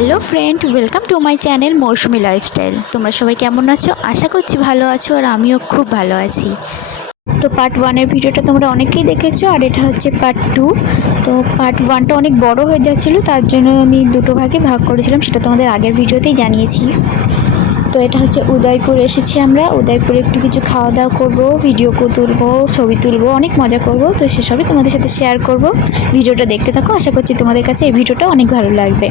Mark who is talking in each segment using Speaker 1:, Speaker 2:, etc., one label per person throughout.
Speaker 1: Hello friend, welcome to my channel Mousumi lifestyle. তোমরা সবাই কেমন আছো? আশা করছি ভালো আছো আর আমিও খুব ভালো আছি। তো পার্ট ওয়ানের ভিডিওটা তোমরা অনেকেই দেখেছ আর এটা হচ্ছে পার্ট টু তো পার্ট ওয়ানটা অনেক বড় হয়ে যাচ্ছিল, তার জন্য আমি দুটো ভাগে ভাগ করেছিলাম, সেটা তোমাদের আগের ভিডিওতেই জানিয়েছি। তো এটা হচ্ছে উদয়পুর এসেছি আমরা, উদয়পুরে একটু কিছু খাওয়া দাওয়া করব ভিডিও তুলবো, ছবি তুলবো, অনেক মজা করব, তো সেসবই তোমাদের সাথে শেয়ার করব। ভিডিওটা দেখতে থাকো, আশা করছি তোমাদের কাছে এই ভিডিওটা অনেক ভালো লাগবে।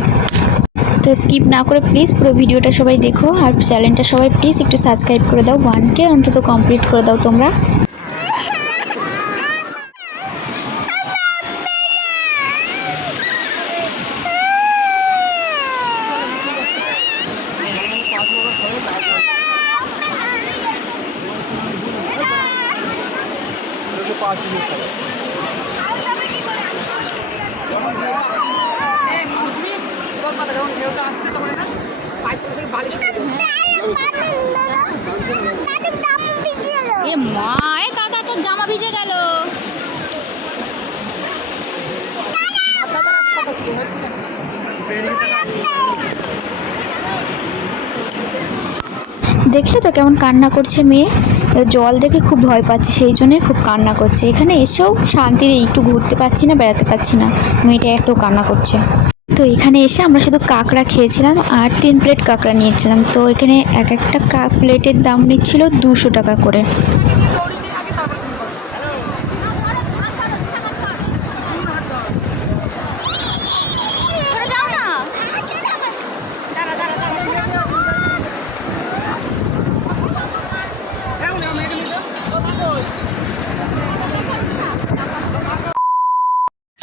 Speaker 1: তো স্কিপ না করে প্লিজ পুরো ভিডিওটা সবাই দেখো আর চ্যানেলটা সবাই প্লিজ একটু সাবস্ক্রাইব করে দাও ওয়ানকে অন্তত কমপ্লিট করে দাও তোমরা দেখলে তো কেমন কান্না করছে মেয়ে? জল দেখে খুব ভয় পাচ্ছে, সেই জন্যই খুব কান্না করছে। এখানে এসেও শান্তিতে একটু ঘুরতে পারছি না, বেড়াতে পারছি না। মেয়েটা এত কান্না করছে। তো এখানে এসে আমরা শুধু কাঁকড়া খেয়েছিলাম আর তিন প্লেট কাঁকড়া নিয়েছিলাম। তো এখানে এক একটা কা প্লেটের দাম নিচ্ছিল দুশো টাকা করে।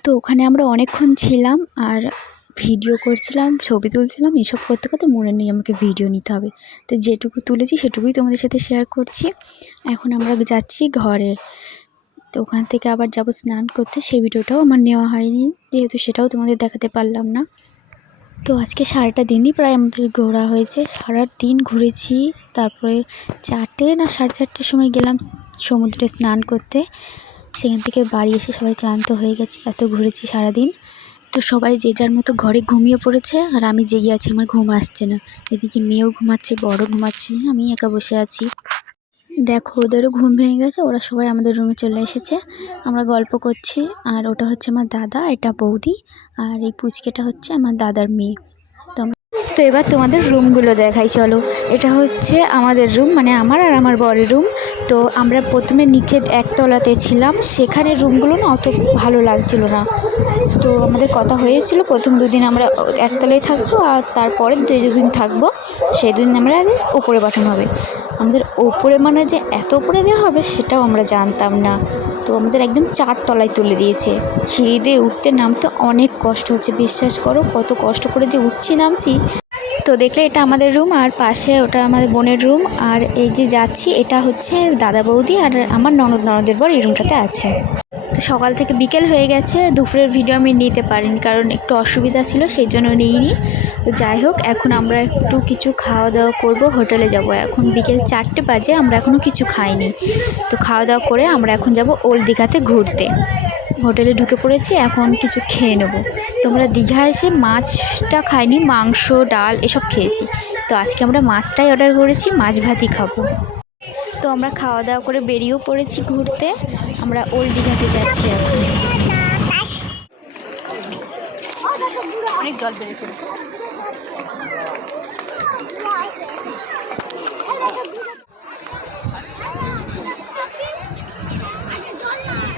Speaker 1: তো ওখানে আমরা অনেকক্ষণ ছিলাম আর ভিডিও করছিলাম, ছবি তুলছিলাম, এসব করতে করতে মনে নেই আমাকে ভিডিও নিতে হবে। তো যেটুকু তুলেছি সেটুকুই তোমাদের সাথে শেয়ার করছি। এখন আমরা যাচ্ছি ঘরে। তো ওখান থেকে আবার যাব স্নান করতে। সেই ভিডিওটাও আমার নেওয়া হয়নি, যেহেতু সেটাও তোমাদের দেখাতে পারলাম না। তো আজকে সারাটা দিনই প্রায় আমাদের ঘোরা হয়েছে। সারা দিন ঘুরেছি, তারপরে চারটে না সাড়ে চারটের সময় গেলাম সমুদ্রে স্নান করতে। সেখান থেকে বাড়ি এসে সবাই ক্লান্ত হয়ে গেছে, এত ঘুরেছি সারাদিন। তো সবাই যে যার মতো ঘরে ঘুমিয়ে পড়েছে, আর আমি জেগে আছি, আমার ঘুম আসছে না। এদিকে মেয়েও ঘুমাচ্ছে বড় ঘুমাচ্ছে, আমি একা বসে আছি। দেখো, ওদেরও ঘুম ভেঙে গেছে, ওরা সবাই আমাদের রুমে চলে এসেছে। আমরা গল্প করছি, আর ওটা হচ্ছে আমার দাদা, এটা বৌদি, আর এই পুচকেটা হচ্ছে আমার দাদার মেয়ে। তো এবার তোমাদের রুমগুলো দেখাই, চলো। এটা হচ্ছে আমাদের রুম মানে আমার আর আমার বরের রুম তো আমরা প্রথমে নিচে একতলাতে ছিলাম। সেখানে রুমগুলো না অত ভালো লাগছিল না। তো আমাদের কথা হয়েছিল, প্রথম দুদিন আমরা একতলায় থাকব আর তারপরে যে দুদিন থাকব, সেই দুদিন আমরা উপরে পাঠানো হবে। আমাদের ওপরে মানে যে এত উপরে দেওয়া হবে, সেটাও আমরা জানতাম না। তো আমাদের একদম চার তলায় তুলে দিয়েছে। সিঁড়ি দিয়ে উঠতে নামতে অনেক কষ্ট হচ্ছে। বিশ্বাস করো, কত কষ্ট করে যে উঠছি, নামছি। তো দেখলে এটা আমাদের রুম আর পাশে ওটা আমাদের বোনের রুম আর এই যে যাচ্ছি, এটা হচ্ছে দাদা বৌদি আর আমার ননদ ননদের বর এই রুমটাতে আছে। তো সকাল থেকে বিকেল হয়ে গেছে, দুপুরের ভিডিও আমি নিতে পারিনি, কারণ একটু অসুবিধা ছিল, সেই জন্য নিইনি। তো যাই হোক, এখন আমরা একটু কিছু খাওয়া দাওয়া করব, হোটেলে যাব। এখন বিকেল চারটে বাজে, আমরা এখনও কিছু খাইনি। তো খাওয়া দাওয়া করে আমরা এখন যাব ওল্ড দীঘাতে ঘুরতে। হোটেলে ঢুকে পড়েছি, এখন কিছু খেয়ে নেব। তোমরা দীঘা এসে মাছটা খাইনি মাংস ডাল এসব খেয়েছি। তো আজকে আমরা মাছটাই অর্ডার করেছি মাছ ভাতই খাব। তো আমরা খাওয়া দাওয়া করে বেরিয়েও পড়েছি ঘুরতে। আমরা ওল্ড দীঘাতে যাচ্ছি এখন।
Speaker 2: অনেক জল বেড়েছে।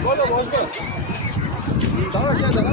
Speaker 3: বলো দাঁড়া দাঁড়া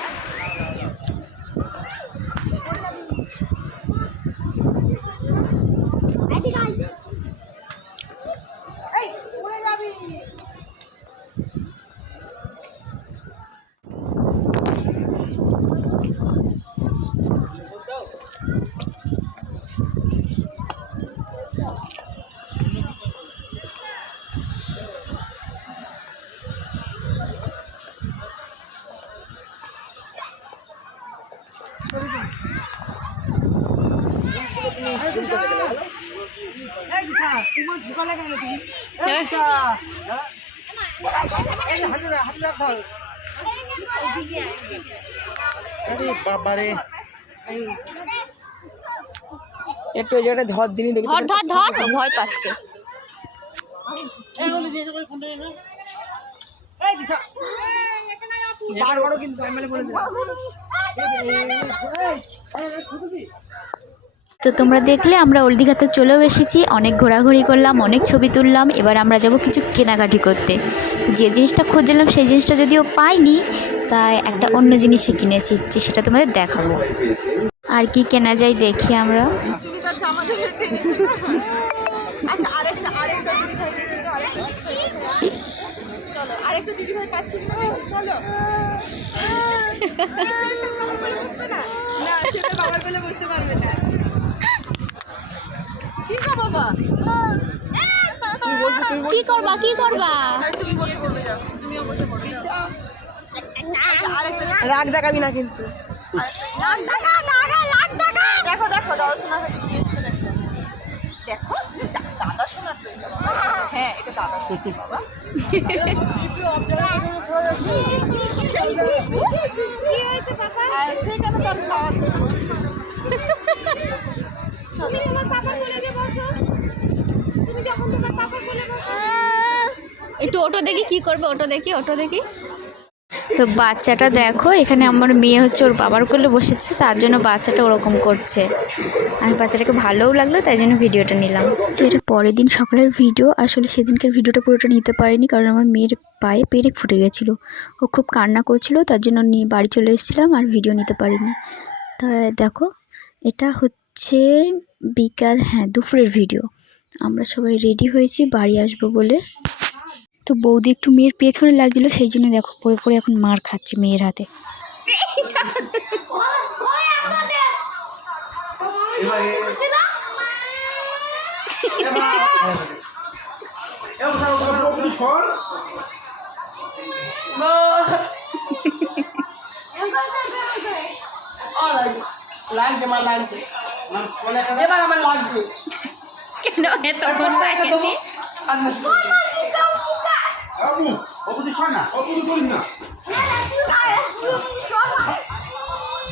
Speaker 3: বাবারে
Speaker 4: একটু ওই জায়গাটা ধর দিনই দেখি
Speaker 2: ধর ধর ধর ভয় পাচ্ছে
Speaker 4: কিন্তু বলে
Speaker 1: তো তোমরা দেখলে আমরা ওল্ড দীঘাতে চলেও এসেছি, অনেক ঘোরাঘুরি করলাম, অনেক ছবি তুললাম, এবার আমরা যাব কিছু কেনাকাটি করতে। যে জিনিসটা খুঁজলাম সেই জিনিসটা যদিও পাইনি, তাই একটা অন্য জিনিসই কিনেছি, যে সেটা তোমাদের দেখাবো। আর কি কেনা যায় দেখি আমরা।
Speaker 5: চলো। না সেটা বাবার বুঝতে পারবে না কি গো বাবা
Speaker 2: কি করবা কি করবা?
Speaker 5: তুমি বসে পড়বে যাও। তুমিও বসে পড়বে
Speaker 4: রাগ দেখাবি না কিন্তু।
Speaker 5: দেখো দেখো। দাদা সোনার হাতে কি এসছে দেখো। দেখো দাদা এটা বাবা। হ্যাঁ এটা দাদা সোনার বাবা সেইখানে তো
Speaker 2: একটু অটো দেখি কি করবে অটো দেখি অটো দেখি।
Speaker 1: তো বাচ্চাটা দেখো এখানে আমার মেয়ে হচ্ছে ওর বাবার কোলে বসেছে তার জন্য বাচ্চাটা ওরকম করছে। আর বাচ্চাটাকে ভালোও লাগল তাই জন্য ভিডিওটা নিলাম। তো এটা পরের দিন সকালের ভিডিও আসলে সেদিনকার ভিডিওটা পুরোটা নিতে পারিনি কারণ আমার মেয়ের পায়ে পেরেক ফুটে গেছিল। ও খুব কান্না করছিল তার জন্য নিয়ে বাড়ি চলে এসেছিলাম আর ভিডিও নিতে পারিনি। তা দেখো এটা হচ্ছে বিকাল হ্যাঁ দুপুরের ভিডিও। আমরা সবাই রেডি হয়েছি বাড়ি আসব বলে। তো বৌদি একটু মেয়ের পেছনে লাগছিল সেই জন্য দেখো পরে পরে এখন মার খাচ্ছে মেয়ের হাতে।
Speaker 4: লাগছে আমার লাগছে এবার আমার লাগছে
Speaker 2: কেন এতক্ষণ
Speaker 4: না
Speaker 3: না।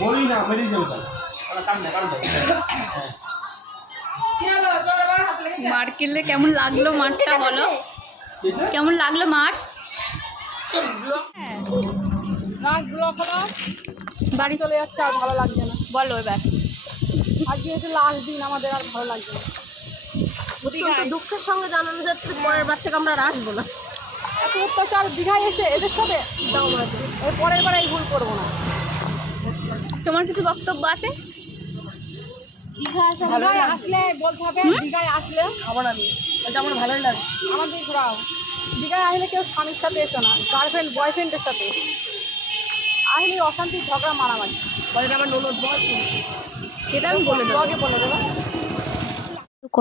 Speaker 3: বলি না মেরে
Speaker 2: মার কিনলে কেমন লাগল মাঠটা বলো? কেমন লাগল মাঠ?
Speaker 5: লাস্ট ব্লক বাড়ি চলে যাচ্ছে আর ভালো লাগছে না।
Speaker 2: বলো এবার।
Speaker 5: আজকে এটা লাস্ট দিন আমাদের আর ভালো লাগছে না। দুঃখের সঙ্গে জানানো যাচ্ছে পরের বার থেকে আমরা আর আসব না। এত অত্যাচার দীঘায় এসে এদের সাথে এর পরের বার এই ভুল করব না।
Speaker 2: তোমার কিছু বক্তব্য আছে?
Speaker 5: দীঘায় আসলে বলতে হবে দীঘায় আসলে?
Speaker 4: খাব আমি। এটা আমার ভালোই লাগে।
Speaker 5: আমাদের ঘোরাও। দীঘায় আসলে কেউ স্বামীর সাথে এসো না গার্লফ্রেন্ড বয়ফ্রেন্ডের সাথে। আসলে অশান্তি ঝগড়া মারামারি।
Speaker 4: বলে এটা আমার ননদ বল
Speaker 5: সেটা আমি বলে দেবো। আগে বলে দেবো।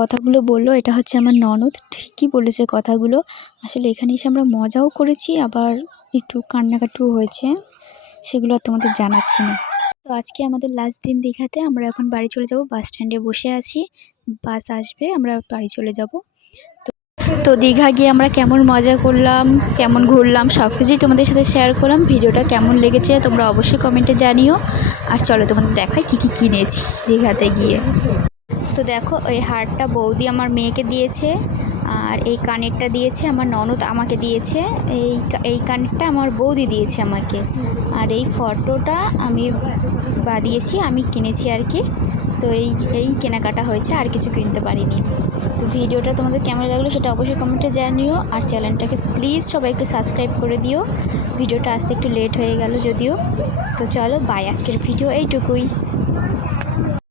Speaker 1: কথাগুলো বলল, এটা হচ্ছে আমার ননদ, ঠিকই বলেছে কথাগুলো। আসলে এখানে এসে আমরা মজাও করেছি, আবার একটু কান্নাকাটিও হয়েছে, সেগুলো আর তোমাদের জানাচ্ছি না। তো আজকে আমাদের লাস্ট দিন দীঘাতে আমরা এখন বাড়ি চলে যাব বাস স্ট্যান্ডে বসে আছি বাস আসবে, আমরা বাড়ি চলে যাব। তো তো দীঘা গিয়ে আমরা কেমন মজা করলাম, কেমন ঘুরলাম সব কিছুই তোমাদের সাথে শেয়ার করলাম। ভিডিওটা কেমন লেগেছে তোমরা অবশ্যই কমেন্টে জানিও। আর চলো তোমাদের দেখাই কী কী কিনেছি দীঘাতে গিয়ে। তো দেখো ওই হারটা বৌদি আমার মেয়েকে দিয়েছে, আর এই কানেরটা দিয়েছে আমার ননদ আমাকে দিয়েছে, এই এই কানেরটা আমার বৌদি দিয়েছে আমাকে, আর এই ফটোটা আমি বা দিয়েছি আমি কিনেছি আর কি, তো এই এই কেনাকাটা হয়েছে, আর কিছু কিনতে পারিনি। তো ভিডিওটা তোমাদের কেমন লাগল সেটা অবশ্যই কমেন্টে জানিও, আর চ্যানেলটাকে প্লিজ সবাই একটু সাবস্ক্রাইব করে দিও, ভিডিওটা আসতে একটু লেট হয়ে গেল যদিও। তো চলো বাই আজকের ভিডিও এইটুকুই।